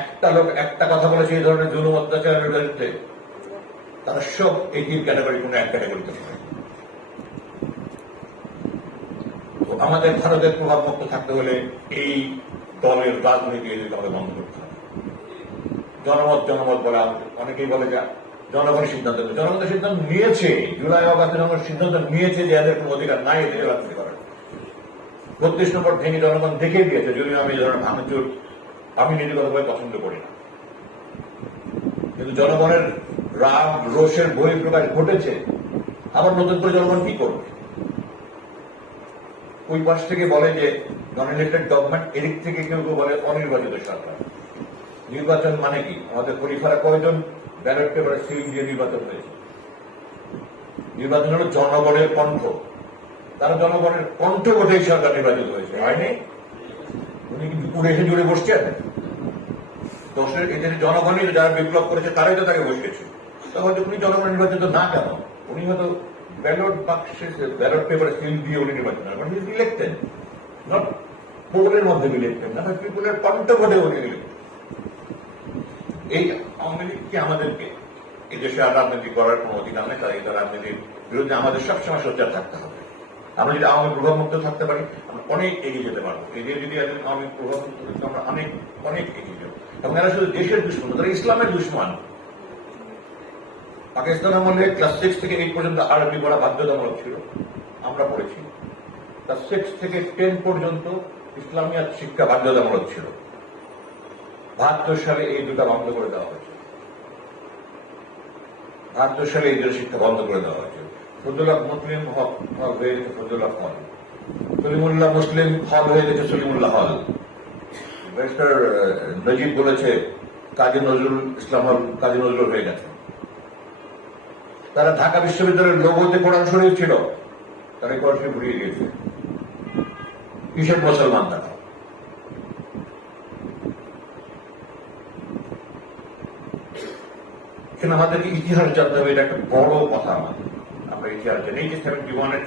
একটা লোক একটা কথা বলেছে এই ধরনের জুলুম অত্যাচারের বিরুদ্ধে, তারা সব একই ক্যাটাগরি, কোনো এক ক্যাটাগরিতে পড়ে। তো আমাদের ভারতের প্রভাব মুক্ত থাকতে হলে এই দলের রাজনীতি আমাদের বন্ধ করতে হবে। জনমত বলে অনেকেই বলে যে জনগণের সিদ্ধান্ত, জনগণের সিদ্ধান্ত নিয়েছে, জুলাই অগাস্টে জনগণ সিদ্ধান্ত নিয়েছে যে এদের কোনো অধিকার নাই এদের রাজনীতি করার। 32 নম্বর ভেঙে জনগণ দেখে দিয়েছে, যদিও আমি এই ধরনের ভাঙচুর আমি নীতিগতভাবে পছন্দ করি না, কিন্তু জনগণের রাগ রোষের বহিঃপ্রকাশ ঘটেছে। আবার নতুন করে জনগণ কি করবে? ওই পাশ থেকে বলে যে নন ইলেক্টেড গভর্নমেন্ট, এদিক থেকে কেউ কেউ বলে অনির্বাচিত সরকার। নির্বাচন মানে কি? আমাদের পরিফারা কয়জন ব্যালট পেপারে সিল দিয়ে নির্বাচন হয়েছে? নির্বাচন হল জনগণের কণ্ঠ, তারা জনগণের কণ্ঠ ভোটেই সরকার নির্বাচিত হয়েছে, হয়নি? উনি কিন্তু পুরে এসে জুড়ে বসছেন দশের এদের জনগণই যারা বিপ্লব করেছে তারাই তো তাকে বসিয়েছে। তাহলে উনি জনগণ নির্বাচিত না কেন? উনি হয়তো ব্যালট বাক্সে ব্যালট পেপারে সিল দিয়ে উনি নির্বাচন করেন, ইলেক্টেড, নট পোলের মধ্যে ইলেক্টেড না, পিপুলের কণ্ঠ ভোটে উনি ইলেক্টেড। এই আওয়ামী লীগ কি আমাদেরকে এই দেশে আর রাজনীতি করার কোন অধিকার নেই? তারা এই রাজনীতির বিরুদ্ধে আমাদের সবসময় সোচ্চার থাকতে হবে। আমরা যদি আওয়ামী প্রভাব মুক্ত থাকতে পারি, আমরা অনেক এগিয়ে যেতে পারবো। এই যে যদি আওয়ামী প্রভাব মুক্ত থাকতে আমরা অনেক অনেক এগিয়ে যাবো। এবং এরা শুধু দেশের দুশ্মন, তারা ইসলামের দুশ্মন। পাকিস্তান আমলে ক্লাস 6 থেকে 8 পর্যন্ত আরবি পড়া বাধ্যতামূলক ছিল, আমরা পড়েছি। ক্লাস 6 থেকে 10 পর্যন্ত ইসলামিয়াত শিক্ষা বাধ্যতামূলক ছিল। 72 সালে এই দুটা বন্ধ করে দেওয়া হয়েছে। 72 সালে এই দুটো শিক্ষা বন্ধ করে দেওয়া হয়েছে। ফজলুল্লাহ মুসলিম হল হয়ে গেছে ফজলুল্লাহ হল, সলিমুল্লাহ মুসলিম হল হয়ে গেছে সলিমুল্লাহ হল। ব্যারিস্টার নজিব বলেছে কাজী নজরুল ইসলাম হল কাজী নজরুল হয়ে গেছে। তারা ঢাকা বিশ্ববিদ্যালয়ের লোগোতে কোরআন শরীফ ছিল, তারা কোরআন শরীফ ভুলিয়ে গিয়েছে। কিসের মুসলমান তারা? আমাদেরকে ইতিহাস জানতে হবে, এটা একটা বড় কথা। আমাদের আমরা ইতিহাস জানি, এই যে 71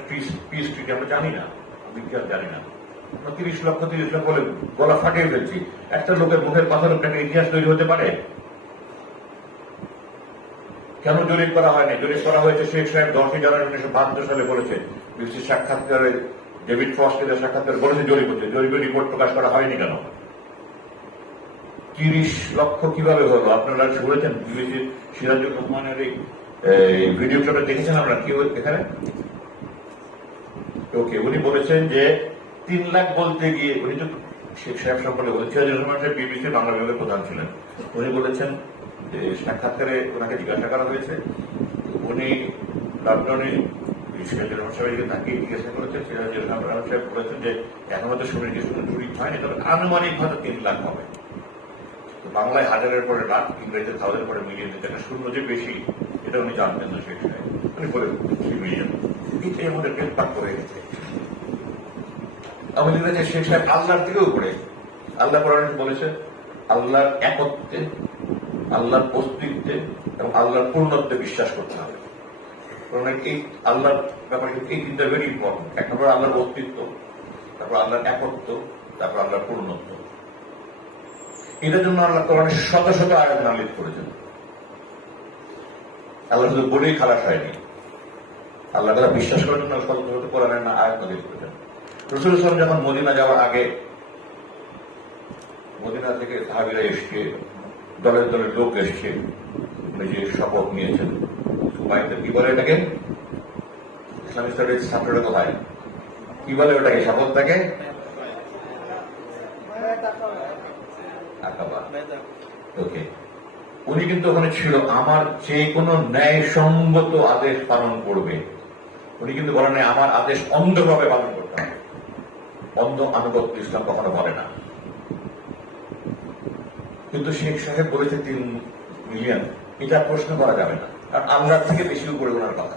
পিস ট্রিটি আমরা জানি না, আমরা ইতিহাস জানি না। আমরা 30 লক্ষ বলে গলা ফাটিয়ে ফেলছি। একটা লোকের মুখের পাথর একটা ইতিহাস তৈরি হতে পারে? কেন জরিপ করা হয়নি? জরিপ করা হয়েছে শেখ সাহেব 10 জানুয়ারি 1972 সালে বলেছে, বিবিসির সাক্ষাৎকারে ডেভিড ফ্রস্টের সাক্ষাৎকারে বলেছে জরিপ হচ্ছে, জরিপের রিপোর্ট প্রকাশ করা হয়নি কেন? 30 লক্ষ কিভাবে হলো? আপনারা শুনেছেন বিবিসির সিরাজুর রহমানের এই ভিডিও ক্লিপটা দেখেছেন আপনারা? কি এখানে ওকে উনি বলেছেন যে 3 লাখ বলতে গিয়ে, উনি তো শেখ সাহেব সম্পর্কে বলেছেন, সিরাজুর রহমান সাহেব বিবিসির বাংলা বিভাগের প্রধান ছিলেন। উনি বলেছেন যে সাক্ষাৎকারে ওনাকে জিজ্ঞাসা করা হয়েছে, উনি লন্ডনে সিরাজুর রহমান সাহেবকে তাকিয়ে জিজ্ঞাসা করেছেন। সিরাজুর রহমান সাহেব বলেছেন যে এখনো তো শুনে কিছু জরিপ হয়নি, তবে আনুমানিক হয়তো 3 লাখ হবে। বাংলায় 1000-এর পরে লাখ, ইংরেজিতে 1000-এর পরে মিলিয়ন, যেটা শূন্য যে বেশি এটা উনি জানতেন না শেখ সাহেব। উনি বলে 3 মিলিয়ন। এটাই আমাদের বেদপাক করে গেছে। আমি লিখেছি শেখ সাহেব আল্লাহর থেকেও উপরে। আল্লাহ কোরআনে বলেছে আল্লাহর একত্বে, আল্লাহর অস্তিত্বে এবং আল্লাহর পূর্ণত্বে বিশ্বাস করতে হবে। এই আল্লাহর ব্যাপারে এই তিনটা ভেরি ইম্পর্টেন্ট। এক নম্বর আল্লাহর অস্তিত্ব, তারপর আল্লাহর একত্ব, তারপর আল্লাহর পূর্ণত্ব। এটার জন্য আল্লাহ কোরআনে শত শত আয়াত নালিশ করেছেন। আল্লাহ শুধু বলেই খালাস হয়নি, আল্লাহ তারা বিশ্বাস করার জন্য শত শত কোরআনের না আয়াত নালিশ করেছেন। রাসূল সাল্লাল্লাহু আলাইহি ওয়াসাল্লাম যখন মদিনা যাওয়ার আগে, মদিনা থেকে সাহাবীরা এসছে, দলের দলের লোক এসছে, উনি যে শপথ নিয়েছেন, কি বলে এটাকে? ইসলামিক স্টাডিজ ছাত্ররা কোথায় কি বলে ওটাকে? শপথটাকে ওকে। উনি কিন্তু ওখানে ছিল আমার যে কোনো ন্যায়সঙ্গত আদেশ পালন করবে। উনি কিন্তু বলেন নাই আমার আদেশ অন্ধভাবে পালন করতে হবে। অন্ধ আনুগত্য ইসলাম কখনো বলে না। কিন্তু শেখ সাহেব বলেছে 3 মিলিয়ন, এটা প্রশ্ন করা যাবে না, কারণ আল্লাহর থেকে বেশি উপরে ওনার কথা।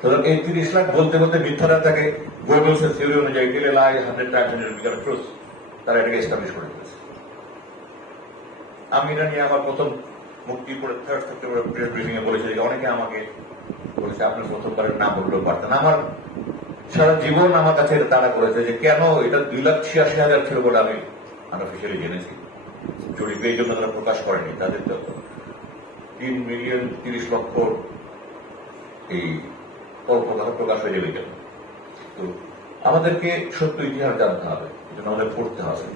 সুতরাং এই 30 লাখ বলতে বলতে মিথ্যারা তাকে গোয়েবলসের থিওরি অনুযায়ী টেলে লাই 100 টাইমস ট্রুথ, তারা এটাকে এস্টাবলিশ করে দিয়েছে। আমি এটা নিয়ে আমার প্রথম মুক্তির পরে 3rd সেপ্টেম্বর প্রেস ব্রিফিং এ বলেছে যে অনেকে আমাকে বলেছে আপনি প্রথমবারের না বললেও পারতেন। আমার সারা জীবন আমার কাছে এটা তাড়া করেছে যে কেন এটা 2,86,000 ছিল বলে আমি আনঅফিসিয়ালি জেনেছি। জরিপে এই জন্য তারা প্রকাশ করেনি, তাদের তো 3,30,00,000 এই কল্পনা প্রকাশ হয়ে যাবে কেন। তো আমাদেরকে সত্য ইতিহাস জানতে হবে, এটা আমাদের পড়তে হবে।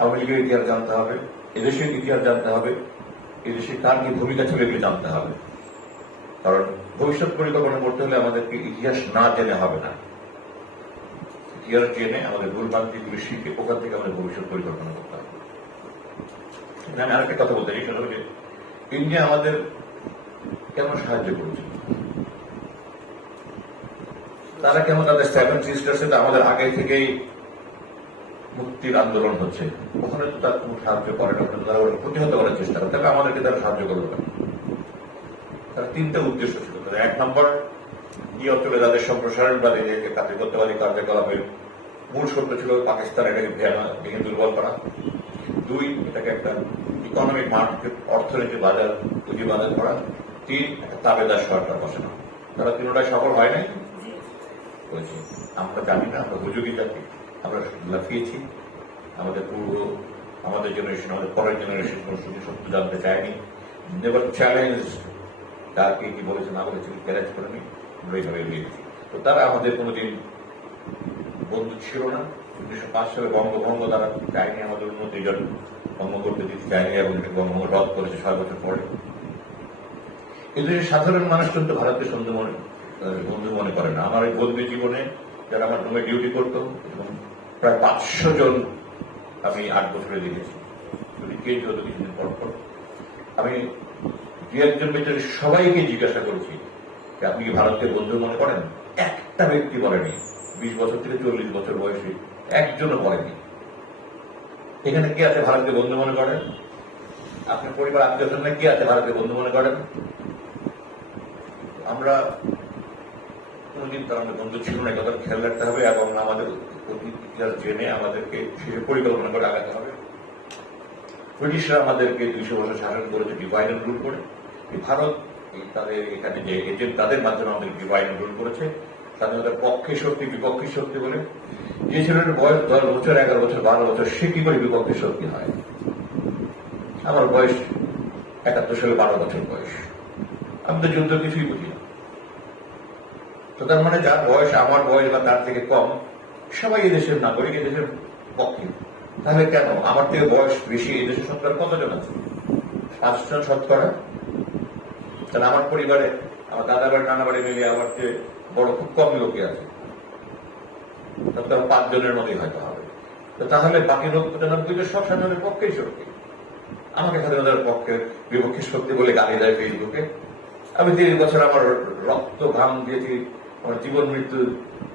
আওয়ামী লীগের ইতিহাস জানতে হবে, এদেশের ইতিহাস জানতে হবে, এদেশে কার কি ভূমিকা ছিল এগুলো জানতে হবে। কারণ ভবিষ্যৎ পরিকল্পনা করতে হলে আমাদেরকে ইতিহাস না জেনে হবে না, ইতিহাস জেনে আমাদের ভুলভ্রান্তিগুলি শিখে ওখান থেকে আমাদের ভবিষ্যৎ পরিকল্পনা করতে হবে। আমি আরেকটা কথা বলতে চাই, সেটা হলো যে ইন্ডিয়া আমাদের কেন সাহায্য করেছে, তারা কেমন তাদের 7 সিস্টার্সে আমাদের আগে থেকেই মুক্তির আন্দোলন হচ্ছে, ওখানে তো তার কোনো সাহায্য করে না, তারা প্রতিহত করার চেষ্টা করে, তবে আমাদেরকে তারা সাহায্য করবে না। তার 3টা উদ্দেশ্য ছিল। 1 নম্বর, এই অঞ্চলে তাদের সম্প্রসারণবাদী জাতীয়তাবাদী কার্যকলাপের মূল সত্য ছিল পাকিস্তান এটাকে ভেঙে দুর্বল করা। 2, এটাকে একটা ইকোনমিক মার্কেট, অর্থনীতি বাজার পুঁজি বাজার করা। 3, একটা তাবেদার সরকার বসানো। তারা 3টাই সফল হয় নাই বলছি। আমরা জানি না, আমরা হুজুগি জাতি, আমরা লাফিয়েছি। আমাদের জেনারেশন, আমাদের পরের জেনারেশন কোন সত্য জানতে চায়নি, নেভার চ্যালেঞ্জ, তাকে কি বলেছে না বলেছে চ্যালেঞ্জ করেনি, আমরা এইভাবে এগিয়েছি। তো তারা আমাদের কোনোদিন বন্ধু ছিল না। 1905 সালে বঙ্গভঙ্গ তারা চায়নি, আমাদের উন্নতি ভঙ্গ করতে দিতে চায়নি, এবং বঙ্গভঙ্গ রদ করেছে 6 বছর পরে। এদের সাধারণ মানুষ কিন্তু ভারতের বন্ধু মনে করে না। আমার এই বন্দি জীবনে যারা আমার রুমে ডিউটি করতো, এবং প্রায় 500 জন আমি 8 বছরে দেখেছি, যদি চেঞ্জ হতো কিছুদিন পর পর। আমি 2-1 ভিতরে সবাইকে জিজ্ঞাসা করেছি যে আপনি কি ভারতকে বন্ধু মনে করেন? একটা ব্যক্তি বলেনি। 20 বছর থেকে 40 বছর বয়সী একজনও বলেনি। এখানে কে আছে ভারতকে বন্ধু মনে করেন? আপনার পরিবার আত্মীয় স্বজনে কে আছে ভারতকে বন্ধু মনে করেন? আমরা কোনদিন তার আমাদের বন্ধু ছিল না, কথা খেয়াল রাখতে হবে, এবং আমাদের ইতিহাস জেনে আমাদেরকে সে পরিকল্পনা করে আগাতে হবে। ব্রিটিশরা আমাদেরকে 200 বছর শাসন করেছে ডিভাইড এন্ড রুল করে। ভারত তাদের এখানে যে এজেন্ট, তাদের মাধ্যমে আমাদের ডিভাইড এন্ড রুল করেছে। স্বাধীনতার পক্ষে শক্তি বিপক্ষে শক্তি বলে। যে ছেলের বয়স 10 বছর 11 বছর 12 বছর, সে কি করে বিপক্ষে শক্তি হয়? আমার বয়স 71 সালে 12 বছর বয়স, আমি তো যুদ্ধ কিছুই বুঝি না। তো তার মানে যার বয়স আমার বয়স বা তার থেকে কম, সবাই এদেশের নাগরিক, এদেশের পক্ষে। তাহলে কেন আমার থেকে বয়স বেশি এদেশের শতকরা কতজন আছে? 5 জন শতকরা। তাহলে আমার পরিবারে, আমার দাদা বাড়ি নানা বাড়ি মিলিয়ে আমার চেয়ে বড় খুব কম লোকে আছে, 5 জনের মধ্যেই হয়তো হবে। তাহলে বাকি লোক 95 সব স্বাধীনতার পক্ষেই শক্তি। আমাকে স্বাধীনতার পক্ষে বিপক্ষে শক্তি বলে গালি দেয় ফেসবুকে। আমি 30 বছর আমার রক্ত ঘাম দিয়েছি, আমার জীবন মৃত্যু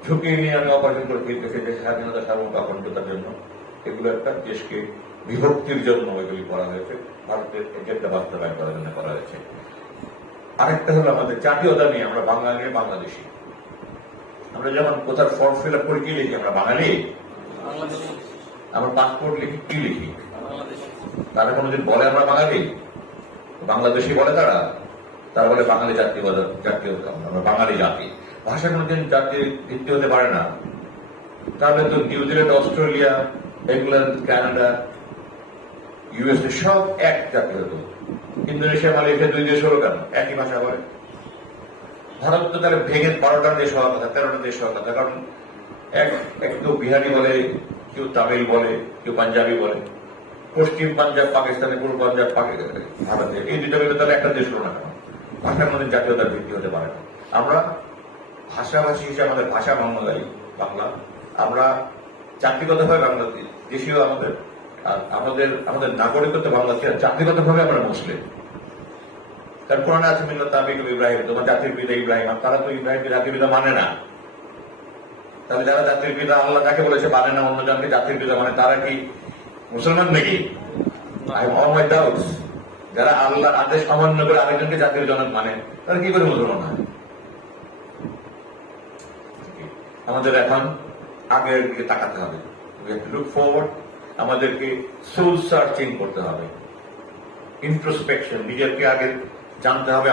ঝুঁকি নিয়ে আমি অপারেশন করে ফিরতেছি দেশের স্বাধীনতা সার্বভৌম অখণ্ডতার জন্য। এগুলো একটা দেশকে বিভক্তির জন্য এগুলি করা হয়েছে, ভারতের এজেন্ডা বাস্তবায়ন করার জন্য করা হয়েছে। আরেকটা হলো আমাদের জাতীয়তা নিয়ে, আমরা বাঙালি বাংলাদেশি। আমরা যেমন কোথাও ফর্ম ফিল আপ করে কি লিখি? আমরা বাঙালি। আমার পাসপোর্ট লিখি কি লিখি? তারা কোনোদিন বলে আমরা বাঙালি? বাংলাদেশি বলে তারা বলে বাঙালি জাতীয়, আমরা বাঙালি জাতি। ভাষা কোনোদিন জাতির ভিত্তি হতে পারে না। তাহলে তো New Zealand, Australia, England, Canada, USA সব এক জাতি হতো। ইন্দোনেশিয়া, মালয়েশিয়া 2 দেশ হলো কেন? একই ভাষা বলে। ভারত তো তাহলে ভেঙে 12টা দেশ হওয়ার কথা, 13টা দেশ হওয়ার কথা। কারণ কেউ বিহারি বলে, কেউ তামিল বলে, কেউ পাঞ্জাবি বলে। পশ্চিম পাঞ্জাব পাকিস্তানে, পূর্ব পাঞ্জাব ভারতে, এই 2টা মিলে তাহলে একটা দেশ হলো না কেন? ভাষার মধ্যে জাতীয়তার ভিত্তি হতে পারে না। আমরা ভাষাভাষী হিসেবে আমাদের ভাষা বাংলাদেশী, বাংলা। আমরা জাতিগতভাবে বাংলাদেশ দেশীয়, আমাদের নাগরিকত্ব বাংলাদেশ, জাতিগতভাবে আমরা মুসলিম। কারণ কোরআনে আছে মিল্লাত আবিকুম ইব্রাহিম, তোমার জাতির পিতা ইব্রাহিম। আর তারা তো ইব্রাহিমকে জাতির পিতা মানে না। তাহলে যারা জাতির পিতা আল্লাহ তাকে বলেছে মানে না, অন্য জনকে জাতির পিতা মানে, তারা কি মুসলমান নাকি? যারা আল্লাহর আদেশ অমান্য করে আরেকজনকে জাতির জনক মানে, তারা কি করে মুসলমান হয়? আমাদের এখন আগের দিকে তাকাতে হবে, লুক ফরওয়ার্ড। আমাদেরকে সোল সার্চিং করতে হবে, ইন্ট্রোস্পেকশন, নিজেকে আগে জানতে হবে।